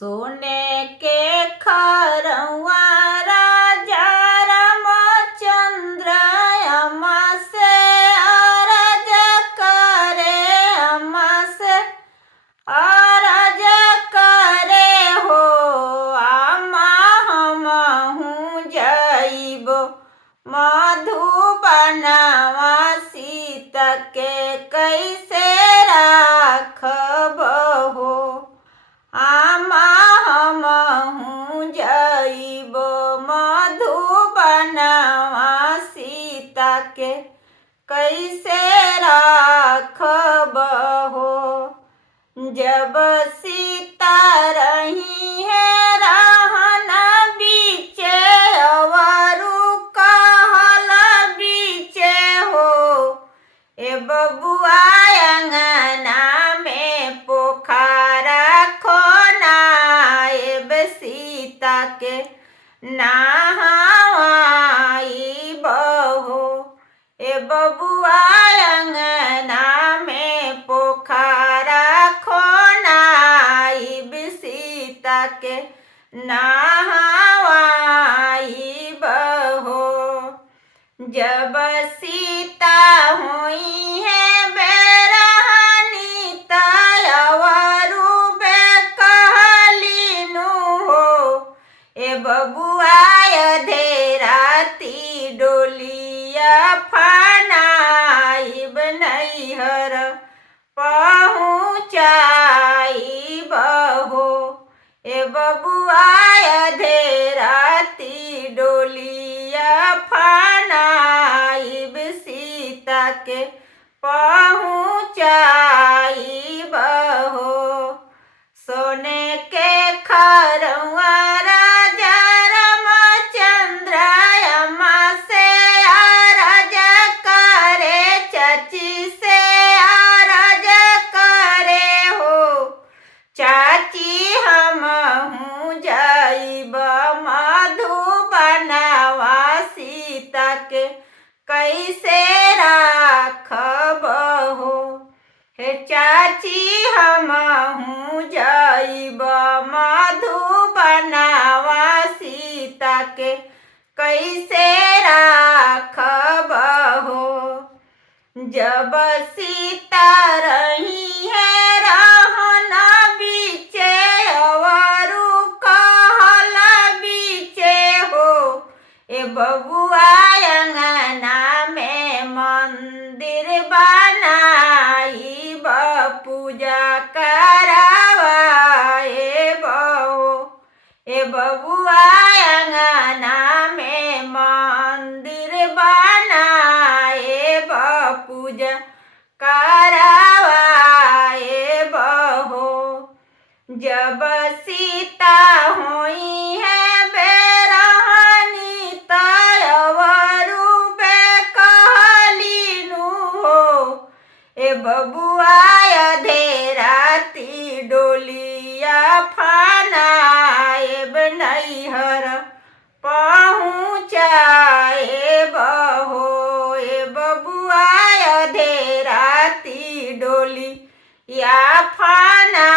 सोने के खरौआ राजा रामचंद्र अम्मा से अरज करे, अम्मा से अरज करे हो। अम्मा हमहू जइबो मधुबनवा, सीता के कैसे राखब हो। अम्मा हमहू जइबो मधुबनवा, सीता के कैसे राखब हो। जब सीता रही है रहन बीचे, अवरु कहल बीचे हो। ए बबुआ अंगना में पोखरा खोनाएब, सीता के नहवाई बहो। ए बबुआ अंगना में पोखरा खोनाइब, सीता के नहवाई बहो। जब सीता हुई है बेरहनी, तयवरु बे कहलीनु हो। ए बबुआ अधेराती डोलिया फनाइब, नैहर पहुँचाइब हो। ए बबुआ अधेराती डोलिया फनाइब, सीता के पहुँचाइब हो। सोने के खरौआ राजा रामचंद्र अम्मा से अरज करे, चाची से अरज करे हो। चाची हमहू जइब मधुबनवा, सीता के कैसे राखब हो। हे चाची हमहू जइब मधुबनवा, सीता के कैसे राखब हो। जब सीता रही है रहन बीचे, अवरु कहल बीचे हो। ए बबुआ अंगना में मंदिर बनाइब, पूजा करवाएब हो। ए बबुआ अंगना में मंदिर बनाएब, पूजा करवाएब हो। जब सीता हुई है बेरहनी, तयवरु बे कहलीनु हो। ए बबुआ अधेराती डोलिया फनाएब, नैहर पहुँचाएब हो। ए बबुआ अधेराती डोलिया फना